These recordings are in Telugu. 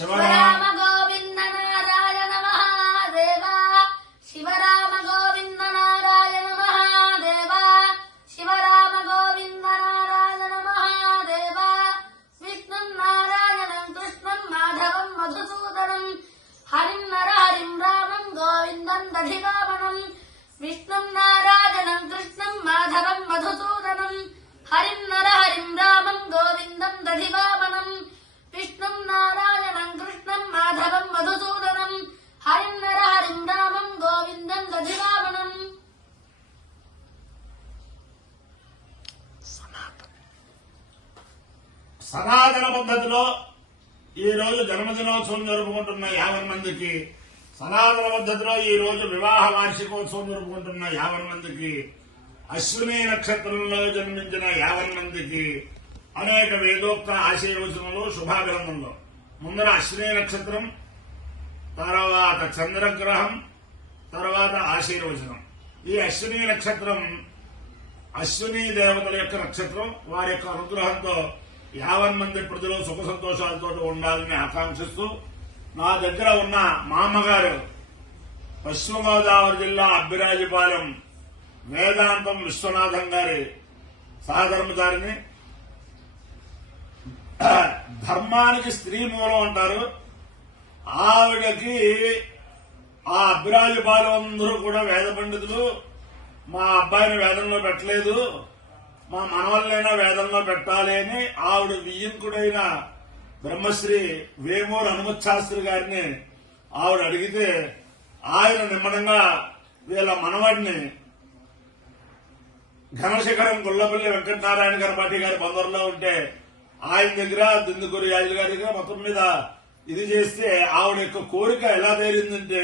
శివరామ గోవింద నారాయణ మహాదేవ శివరామ గోవింద నారాయణ మహాదేవ శివరామ గోవింద నారాయణ మహాదేవ విష్ణుం నారాయణం కృష్ణం మాధవం మధుసూదనం హరిం నరహరిం రామం గోవిందం దధివామనం విష్ణుం నారాయణం కృష్ణం మాధవం మధుసూదనం హరిం నరహరిం రామం గోవిందం దధివామనం విష్ణుం నారాయణం కృష్ణం మాధవం మధుసూదనం హరిం నరహరిం రామం గోవిందం దధివామనం. సనాతన పద్ధతిలో ఈ రోజు జన్మదినోత్సవం జరుపుకుంటున్న 50 మందికి, సనాతన పద్ధతిలో ఈ రోజు వివాహ వార్షికోత్సవం జరుపుకుంటున్న 50 మందికి, అశ్విని నక్షత్రంలో జన్మించిన 50 మందికి అనేక వేదోక్త ఆశీర్వచనలు, శుభాభినందనలు. ముందర అశ్విని నక్షత్రం, తర్వాత చంద్రగ్రహం, తర్వాత ఆశీర్వచనం. ఈ అశ్విని నక్షత్రం అశ్విని దేవతల యొక్క నక్షత్రం. వారి యొక్క అనుగ్రహంతో 50 మంది ప్రజలు సుఖ సంతోషాలతో ఉండాలని ఆకాంక్షిస్తూ, నా దగ్గర ఉన్న మామగారు పశ్చిమ గోదావరి జిల్లా అబ్బిరాజుపాలెం వేదాంతం విశ్వనాథం గారి సహధర్మచారిని, ధర్మానికి స్త్రీ మూలం అంటారు. ఆవిడకి ఆ అబ్బిరాజుపాలెం అందరూ కూడా వేద పండితులు, మా అబ్బాయిని వేదంలో పెట్టలేదు, మా మనవల్లైనా వేదంలో పెట్టాలి అని ఆవిడ వియ్యంకుడైన బ్రహ్మశ్రీ వేమూరు హనుమత్ శాస్త్రి గారిని ఆవిడ అడిగితే, ఆయన నిమ్మడంగా వీళ్ళ మనవాడిని ఘనశిఖరం గుల్లపల్లి వెంకటనారాయణ గణపతి గారి బందరులో ఉంటే ఆయన దగ్గర, దిందుకూరి యాజుల గారి దగ్గర మొత్తం మీద ఇది చేస్తే ఆవిడ యొక్క కోరిక ఎలా తీరిందంటే,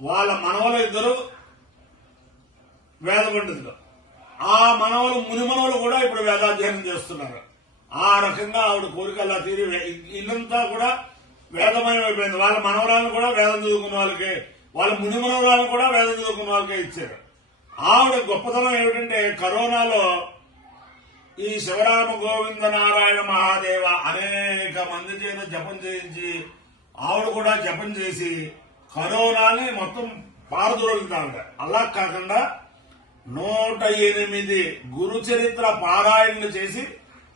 వాళ్ళ మనవలు ఇద్దరు వేద పండితులు, ఆ మనవలు మునిమనవలు కూడా ఇప్పుడు వేదాధ్యయనం చేస్తున్నారు. ఆ రకంగా ఆవిడ కోరిక అలా తీరి ఇల్లంతా కూడా వేదమయం అయిపోయింది. వాళ్ళ మనవరాలను కూడా వేదం చదువుకున్న వాళ్ళకి, వాళ్ళ మునిమనవరాలను కూడా వేదం చదువుకున్న వాళ్ళకే ఇచ్చారు. ఆవిడ గొప్పతనం ఏమిటంటే, కరోనాలో ఈ శివరామ గోవింద నారాయణ మహాదేవ అనేక మంది చేత జపం చేయించి, ఆవిడ కూడా జపం చేసి కరోనాని మొత్తం పారదోలింది ఆవిడ. అలా కాకుండా 108 గురు చరిత్ర పారాయణలు చేసి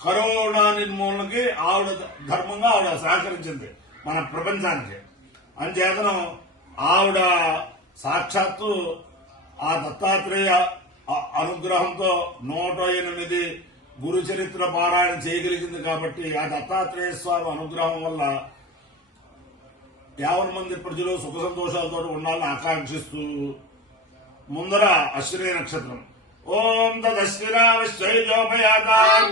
కరోనా నిర్మూలనకి ఆవిడ ధర్మంగా ఆవిడ సహకరించింది మన ప్రపంచానికి. అంచేతనం ఆవిడ సాక్షాత్తు ఆ దత్తాత్రేయ అనుగ్రహంతో 108 గురు చరిత్ర పారాయణ చేయగలిగింది. కాబట్టి ఆ దత్తాత్రేయ స్వామి అనుగ్రహం వల్ల 50 మంది ప్రజలు సుఖ సంతోషాలతో ఉండాలని ఆకాంక్షిస్తూ, ముందర అశ్విని నక్షత్రం. ఓం తదశ్వినా విశ్వైజోపయాతాం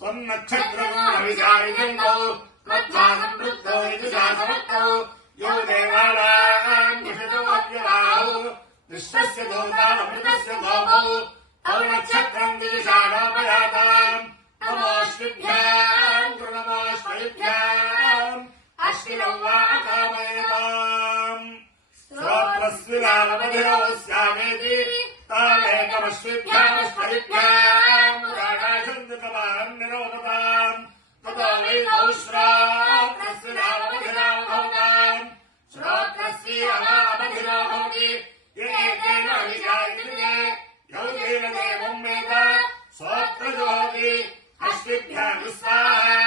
స్వన్నక్షత్రం అవిచారిజంతో మద్భాగం వృత్తో ఇతిశాసమత్తౌ యో దేవానాం విషదో అవ్యవాహు విశ్వస్య దోతామృతస్య గోపౌ తౌ నక్షత్రం దిశాడోపయాతాం నమోశ్విభ్యాం కృణమోశ్వైభ్యాం అశ్వినౌ వా అకామయతాం శ్రోత్రస్వినామధిరో స్యామేతి తామేకమశ్విభ్యామశ్వైభ్యాం పురాణాశంతకమాం నిరోపతాం తతో వై తౌ శ్రోత్రస్వినామధిరో భవతాం శ్రోత్రస్వీయమామధిరో భవతి ఏకేన విజాయతే యౌజేన దేవం వేద శ్రోత్రజోతి అశ్విభ్యాం స్వాహా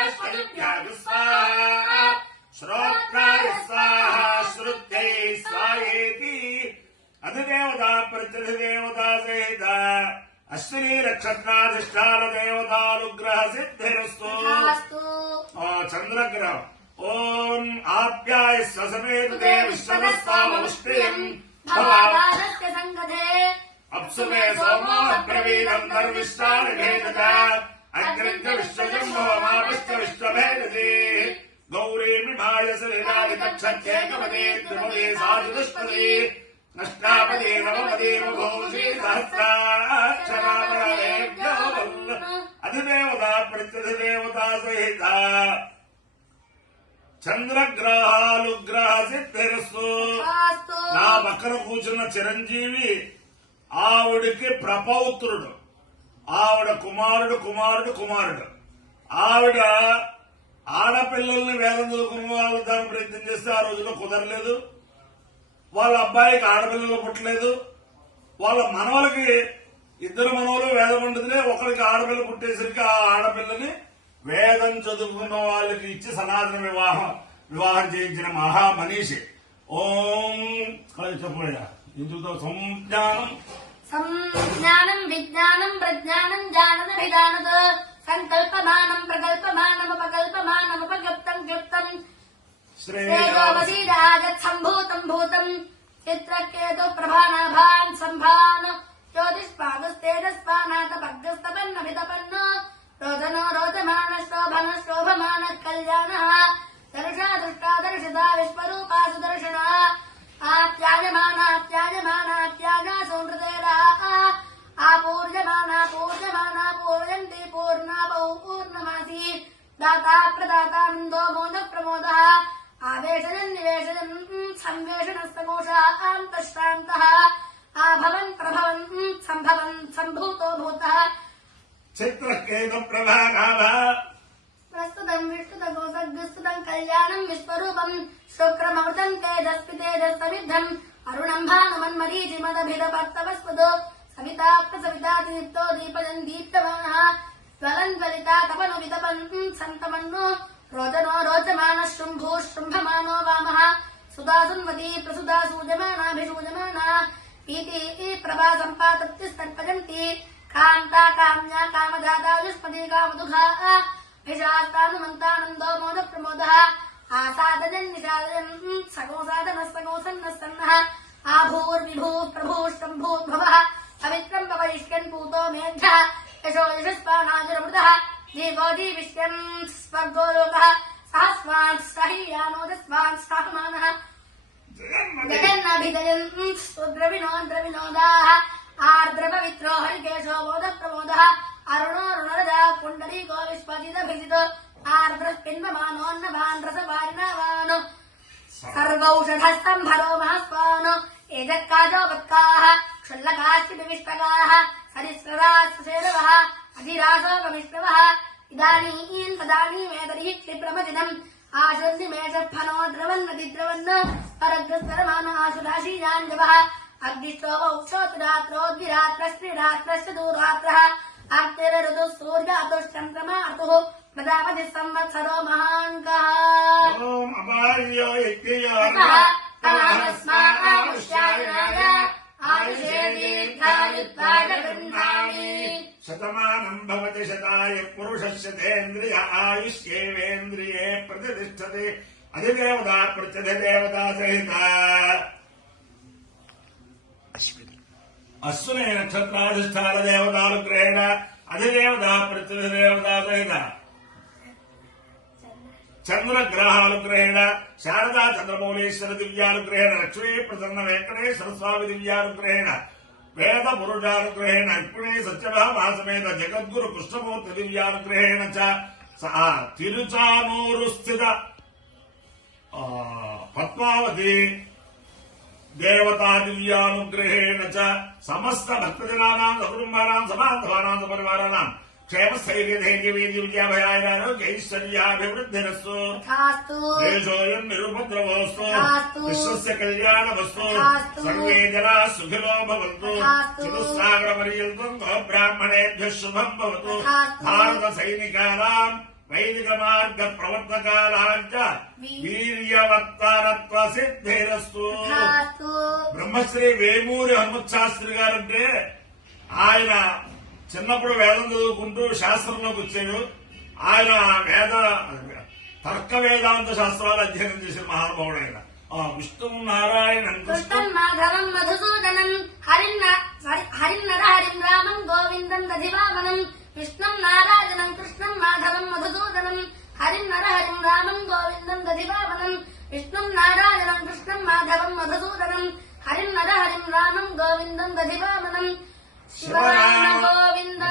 అశ్వభ్యాం స్వాహా శ్రోత్రాయ స్వాహా శ్రుత్యై స్వాహేతి. అధిదేవతా ప్రత్యధిదేవతా సహిత అశ్విని నక్షత్రాధిష్టాన దేవతానుగ్రహ సిద్ధిరస్తు. చంద్రగ్రహం. ఓం ఆప్యాయ సమేతే విశ్వమస్తామముష్టియం భవానస్య సంగదే అప్సుమే సోమో బ్రవీరం ధర్మిష్టాని భేదత అగ్నించ విశ్వజంభోమాపిష్ట విశ్వభేదతి గౌరీమిమాయ శరీరాది తక్షత్యేకపదే త్రిపదే సాధుదుష్పదే నష్టాపదే నవపదే బభూషి సహస్రాక్షరాపరేభ్యో అధిదేవతా ప్రత్యధిదేవతా సహిత చంద్రగ్రహాలుగ్రహ సిద్ధిరస్తు. నా పక్కన కూర్చున్న చిరంజీవి ఆవిడికి ప్రపౌత్రుడు, ఆవిడ కుమారుడు కుమారుడు కుమారుడు. ఆవిడ ఆడపిల్లల్ని వేదం చదువుకున్న వాళ్ళు దాని ప్రయత్నం చేస్తే ఆ రోజుల్లో కుదరలేదు. వాళ్ళ అబ్బాయికి ఆడపిల్లలు పుట్టలేదు. వాళ్ళ మనవలకి ఇద్దరు మనవలు వేద పండితులే, ఒకరికి ఆడపిల్ల పుట్టేసరికి ఆ ఆడపిల్లని వేదం చదువుకున్న వాళ్ళకి ఇచ్చి సనాతన వివాహం చేయించిన మహామనీషి. ఓం చెప్పబోయా ఇందుతో సంజ్ఞానం సంజ్ఞానం విజ్ఞానం ప్రజ్ఞానం జానన విధానత సంకల్పమానం ప్రకల్పమానముపకల్పమానముపగప్తం క్లుప్తం శ్రేయోమసీదాజత్ సంభూతం భూతం చిత్రకేతు ప్రభానాభాన్ సంభాన్ జ్యోతిష్పాదస్తేజస్పానాతపగ్రస్తపన్నభితపన్న రోదనో రోదమాన శోభన శోభమాన కళ్యాణ దర్శా దృష్టా దర్శితా విశ్వరూపా సుదర్శన ఆప్యాయమానాప్యాయమానాప్యాయా సంహృతేరా ఆపూర్యమానా పూర్యమానా పూర్యంతి పూర్ణాపౌ పూర్ణమాసి దాతా ప్రదాతానందో మోద ప్రమోద ఆవేశయన్ నివేశయన్ సంవేషణస్తకోశాంతశ్రాంతః ఆభవన్ ప్రభవన్ సంభవన్ సంభూతో భూతః చిత్రకేతు ప్రభానాభ ప్రస్తుతం విష్ణుతోసగ్రస్తుతం కళ్యాణం విశ్వరూపం శుక్రమృతం తేజస్వితేజస్సమిద్ధం అరుణం భానుమన్మరీచిమదభిదపత్తవస్పదో సవితా తీర్థో దీపజన్ దీప్తమానః జ్వలన్ జ్వలితా తపను వితపన్ సంతమన్ను రోచనో రోచమాన శృంభూ శృంభమానో వామః సుధా సున్వతి ప్రసుధా సూజమానాభిషూజమానా పీతి ప్రభా సంపాతత్తి స్తర్పజంతి కాంతా కామ్యా కామదాతా యుష్మతి కామదుఃఖా విశాస్తానుమంతానందో మోద ప్రమోదః ఆసాదజన్ నిషాదజన్ సగోసాదనస్తగోసన్నస్తన్నః ఆభూర్విభూ ప్రభూ శంభూద్భవః పవిత్రం పవయిష్యన్ పూతో మేఘః యశో యశస్పానాజురమృతః జీవో జీవిష్యన్ స్వర్గో లోకః సహస్వాన్ సహీయానోదస్వాన్ సహమానః జగన్నాభిజయన్ ద్రవినోదాః ఆర్ద్రపవిత్రో హరికేశో మోద ప్రమోదః అరుణో రుణరదా పుండరీకో విశ్వజిదభిజితో ఆర్ద్రస్పిన్వమానోన్నవాన్ రసవారిణవాన్ సర్వౌషధస్తంభరో మహస్వాన్ ఏజక్కాజోపత్కాః క్షుల్లకాశ్చివిష్టకాః సరిస్రరాశ్చేరవః అధిరాసోపమిష్ణవः ఇదానీం తదానీమేతరిః క్షిప్రమదినం ఆశుర్నిమేషఫలో ద్రవన్నతిద్రవన్న పరగ్రస్తరమాన ఆశురాశీయాన్యవः అగ్నిష్టోవౌక్షోతురాత్రోద్విరాత్రశ్రీరాత్రశ్చ దూరాత్రः ఆర్తిర ఋతుః సూర్యాతుశ్చంద్రమా ఋతుః ప్రజాపతి సంవత్సరో మహాంకః ఓం అపార్యో యజ్ఞయో తమస్మాముష్యాయనాయ ఆయుషే దీర్ఘాయుత్వాయ గృహ్ణామి శతమానం భవతి శతాయ పురుషస్య తేంద్రియ ఆయుష్యేవేంద్రియే ప్రతిష్టతి అధిదేవతా ప్రత్యధిదేవతా సహిత అశ్విని నక్షత్రాధిష్టాన దేవతానుగ్రహేణ అధిదేవతా ప్రత్యధిదేవతా సహిత చంద్రగ్రహానుగ్రహేణ శారదా చంద్రమౌళేశ్వర దివ్యానుగ్రహేణ లక్ష్మీ ప్రసన్న వెంకటేశ్వర స్వామి దివ్యానుగ్రహేణ వేద పురుషానుగ్రహేణ ఇప్పుడే సత్యభామాసమేత జగద్గురు కృష్ణమూర్తి దివ్యానుగ్రహేణ చ తిరుచానూరు స్థిత పద్మావతి దేవతా దివ్యానుగ్రహేణ చ సమస్త భక్తజనానాం సకుటుంబానాం సమాధవానాం సపరివారాణం క్షేమస్థైర్యధైర్యవీర్య విద్యాభయారోగ్యైశ్వర్యాభివృద్ధిరస్తు దేశోయం నిరుపద్రవోస్తు విశ్వస్య కళ్యాణమస్తు సర్వే జనా సుఖినో భవంతు చతుస్సాగర పర్యంతం గోబ్రాహ్మణేభ్యః శుభం భవతు భారత సైనికానాం వైదిక మార్గ ప్రవర్తకానాంచ వీర్యవర్తనత్వ సిద్ధిరస్తు. బ్రహ్మశ్రీ వేమూరి హనుమత్ శాస్త్రి గారంటే ఆయన చిన్నప్పుడు వేదం చదువుకుంటూ శాస్త్రంలోకి వచ్చాడు. ఆయన తర్క వేదాంత శాస్త్రాలు అధ్యయనం చేసిన మహానుభావుడు ఆయన. విష్ణు నారాయణ కృష్ణం మాధవం మధుసూదనం హరిన్నర హరిం రామం గోవిందం దధివామనం విష్ణుం నారాయణం కృష్ణం మాధవం మధుసూదనం హరిన్నర హరిం రామం గోవిందం దధివామనం విష్ణుం నారాయణం కృష్ణం మాధవం మధుసూదనం హరిన్నర హరిం రామం గోవిందం దధివామనం శివరామ గోవింద